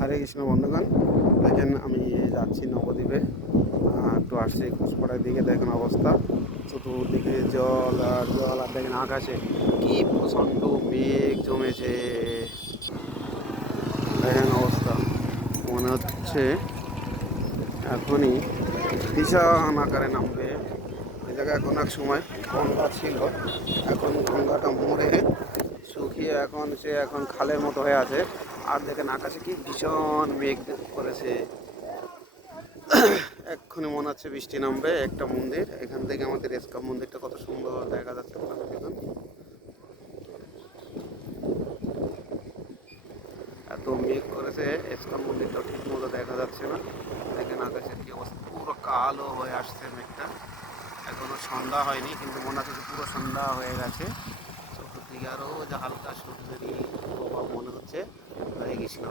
হরে কৃষ্ণ বন্ধুগণ, দেখেন আমি যাচ্ছি নবদ্বীপে। একটু আসছি ঘোষপাড়ার দিকে। দেখেন অবস্থা, চতুর্দিকে জল আর জল। আর দেখেন আকাশে কি প্রচণ্ড মেঘ জমেছে। দেখেন অবস্থা, মনে হচ্ছে এখনই বিশাল আকারে নামবে। ওই জায়গায় এখন এক সময় গঙ্গা ছিল, এখন গঙ্গাটা মরে শুকিয়ে এখন খালের মতো হয়ে আছে। আর দেখেন আকাশে কি ভীষণ মেঘ করেছে। এক্ষুনি মনে হচ্ছে বৃষ্টি নামবে। একটা মন্দির, এখান থেকে আমাদের এসকাম মন্দিরটা কত সুন্দর দেখা যাচ্ছে। দেখুন এত মেঘ করেছে, এসকাম মন্দিরটা ঠিক মতো দেখা যাচ্ছে না। দেখেন আকাশের কি অবস্থা, পুরো কালো হয়ে আসছে মেঘটা। এখনো সন্ধ্যা হয়নি, কিন্তু মনে হচ্ছে পুরো সন্ধ্যা হয়ে গেছে। চতুর্দিকে আরও যে হালকা সূর্যেরই প্রভাব মনে হচ্ছে। হরে কৃষ্ণ।